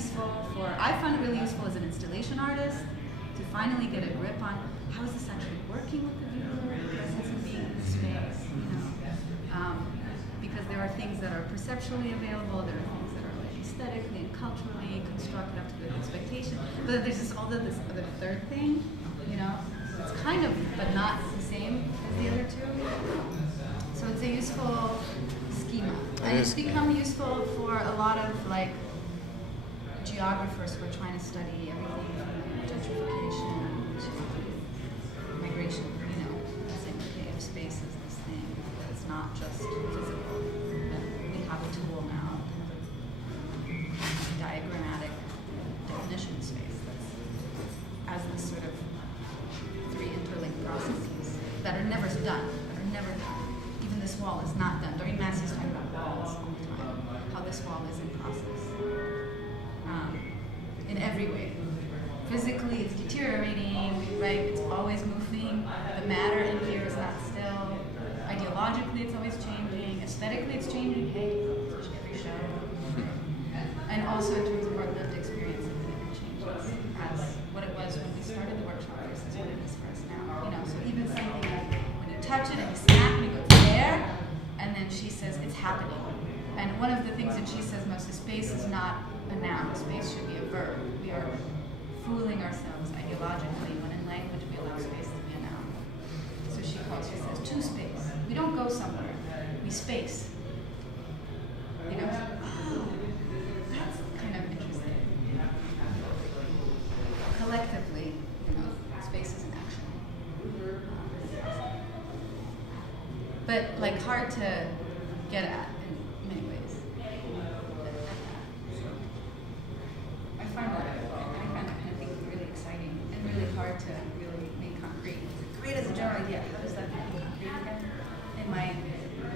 useful I find it really useful as an installation artist to finally get a grip on how is this actually working with the viewer, the presence of being in the space, because there are things that are perceptually available, there are things that are like aesthetically and culturally constructed up to the expectation, but there's this other third thing, it's kind of, but not the same as the other two. So it's a useful schema, and it's become useful for a lot of like geographers who are trying to study everything from gentrification to migration. Saying, okay, if space is this thing, it's not just physical. We have a tool now, diagrammatic definition of space as this sort of three interlinked processes that are never done. Even this wall is not done. Doreen Massey's talking about walls all the time, how this wall is in process. In every way. Physically, it's deteriorating, right? It's always moving. The matter in here is not still. Ideologically, it's always changing. Aesthetically, it's changing. Hey, every show. And also in terms of our lived experience, it changes as what it was when we started the workshop versus what it is for us now. So even something like when you touch it and you snap and you go there, and then she says it's happening. And one of the things that she says most is space is not a noun. Space should be a verb. We are fooling ourselves ideologically when in language we allow space to be a noun. So she says to space. We don't go somewhere. We space. Oh, that's kind of interesting. Collectively, space is an action. But like hard to get at in many ways. I find that kind of thing really exciting and really hard to really make concrete. Great as a general idea. How does that make concrete again? In my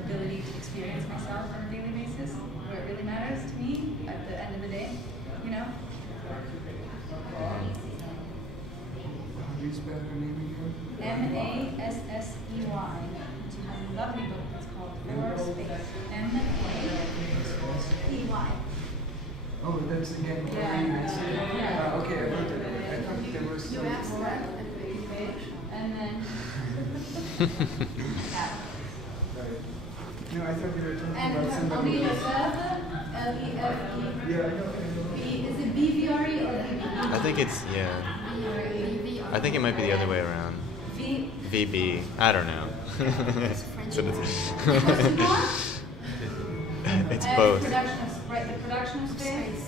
ability to experience myself on a daily basis, where it really matters to me at the end of the day, How do you spell her name again? Massey. She has a lovely book. It's called For Space. Massey. Oh, that's again. Yeah. Okay, I wrote it. I thought there was some. You asked that at the page, and then that. Right. No, I thought you were talking And about somebody Lefebvre, else. L-E-F-E. Yeah, I know. Is it B-V-R-E or B-B-E? I think it's, I think it might be the other way around. V? VB. I don't know. It's both. The production of space.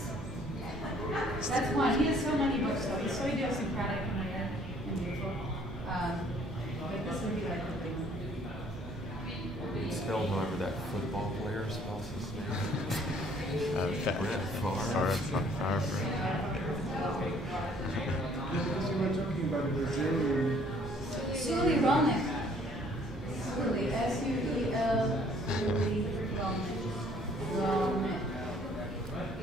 That's one. He has so many books, though. He's so idiosyncratic and weird and beautiful. But this would be like the big one. Spell whatever that football player spells his name. Far. You were talking about a Brazilian. Sully Rolnick. Sully, S-U-E-L, Sully Rolnick.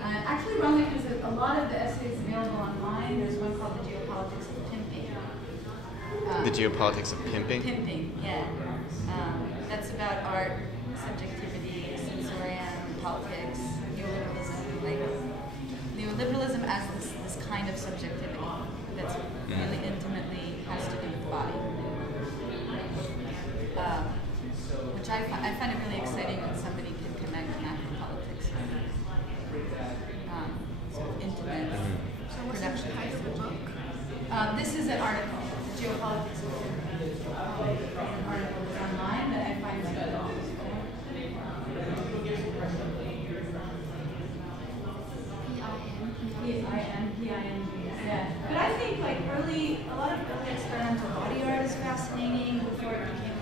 Actually, Rolnick is a lot of the essays available online. There's one called The Geopolitics of Pimping. The Geopolitics of Pimping? Pimping, yeah. That's about art, subjectivity, sensorium, politics, neoliberalism. Like neoliberalism as this kind of subjectivity that's really intimately has to do with the body. Which I find it really exciting when somebody can connect macro politics with sort of intimate production. This is an article, Geopolitics of Pimping. An article that's online that I find really useful. P-I-M-P-I-M-G. Yeah. But I think like a lot of early experimental body art is fascinating before it became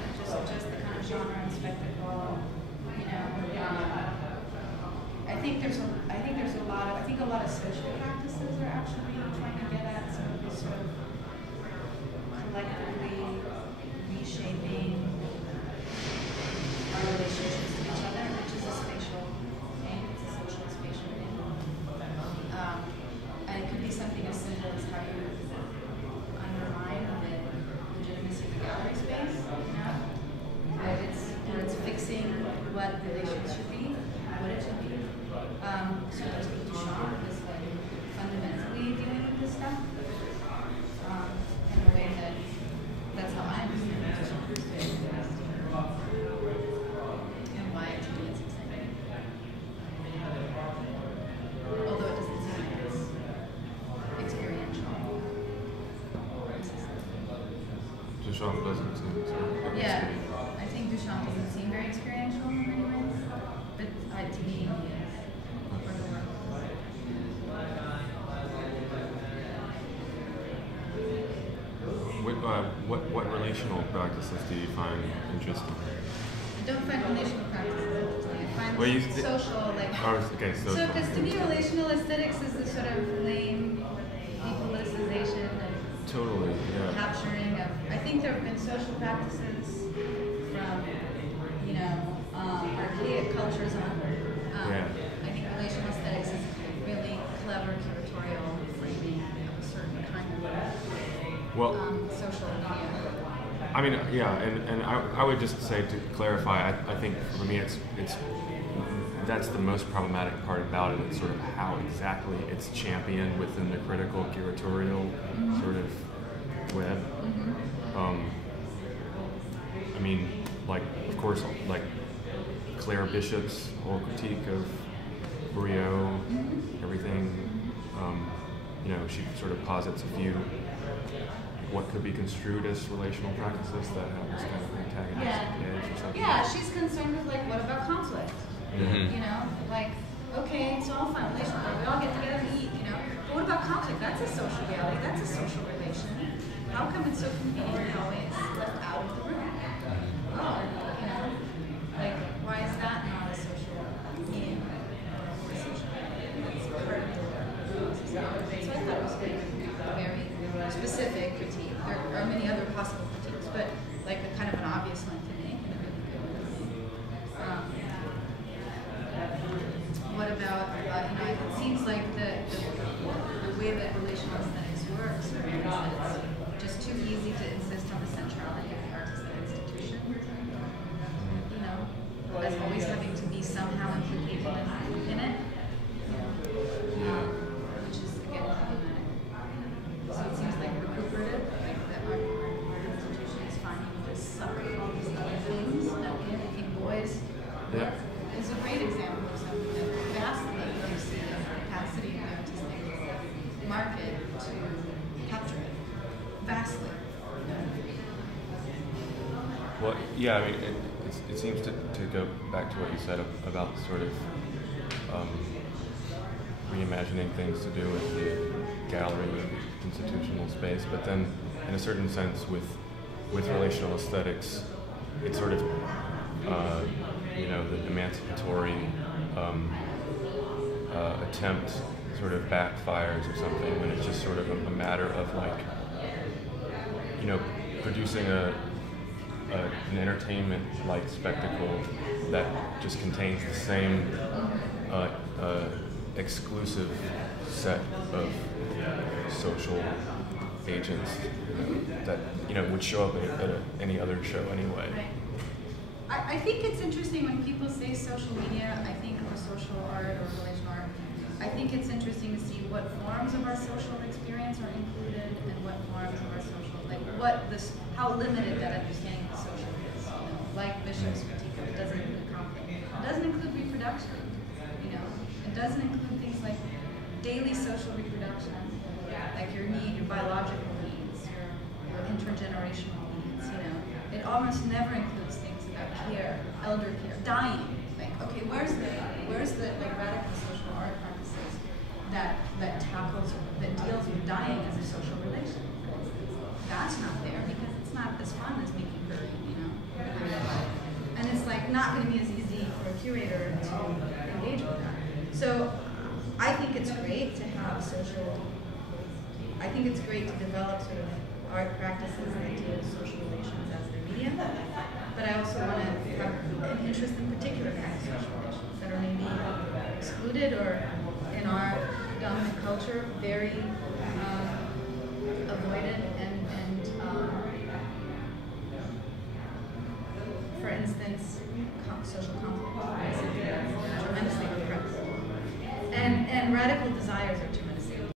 just the kind of genre and spectacle. I think a lot of social practices are actually trying to get at some of this sort of collectively reshaping our relationships to each other, which is a spatial thing. It's a social spatial thing. And it could be something as simple as how you undermine the legitimacy of the gallery space, where it's fixing what relations should be, what it should be. So there's Duchamp, this like Duchamp doesn't seem so. Yeah, I think Duchamp doesn't seem very experiential in many ways, but to me, he is. For the work. What relational practices do you find interesting? I don't find relational practices interesting. I find Well, you social, like. Oh, okay, So, because to me, relational aesthetics is the sort of lame depoliticization and Totally, yeah. capturing of. I think there have been social practices from, archaic cultures on. Yeah. I think relational aesthetics is really clever curatorial framing of a certain kind of Well, social media. I mean, yeah, and I would just say to clarify, I think for me it's that's the most problematic part about it. It's sort of how exactly it's championed within the critical curatorial sort of web. I mean, like, of course, like Claire Bishop's whole critique of Brio, everything, she sort of posits a few what could be construed as relational practices that have this kind of antagonistic edge or something. Yeah, she's concerned with, like, what about conflict? Mm-hmm. Like, okay, it's all fun, relational, we all get together and eat, but what about conflict? That's a social reality, that's a social relation. How come it's so conveniently always left out of the room? Oh, like, why is that not a social meaning or a social reality? That's part of the society. So I thought it was a very specific critique. There are many other possible critiques, but like a kind of an obvious one to make and a really good one to make. What about, it seems like the way that relational aesthetics works is that it's just too easy to insist on the centrality of the artistic institution. As always having to be somehow implicated in it. Which is, again, problematic. So it seems like recuperative, like that our institution is finding this sucker for all these other things. I think boys is a great example of something that vastly exceeds the capacity of the artistic market to capture it. Vastly. Well, yeah, I mean, it seems to go back to what you said about sort of reimagining things to do with the gallery and institutional space, but then in a certain sense with relational aesthetics, it's sort of, the emancipatory attempt sort of backfires or something when it's just sort of a matter of like, producing an entertainment-like spectacle that just contains the same exclusive set of social agents that would show up at any other show anyway. I think it's interesting when people say social media, or social art or relational art. I think it's interesting to see what forms of our social experience are included and what forms of our social, how limited that understanding of social is. Like Bishop's critique of it doesn't include conflict. It doesn't include reproduction. It doesn't include things like daily social reproduction, like your biological needs, your intergenerational needs. It almost never includes things about care, elder care, dying. Like, okay, where's the radical social art practices that deals with dying as a social relation? That's not there because it's not as fun as making curry, and it's like not going to be as easy for a curator to engage with that. So I think it's great to have I think it's great to develop sort of art practices that deal with social relations as their medium, but I also want to have an interest in particular kinds of social relations that are maybe excluded or in our dominant culture very avoided and for instance, social conflict is tremendously repressed. And radical desires are tremendously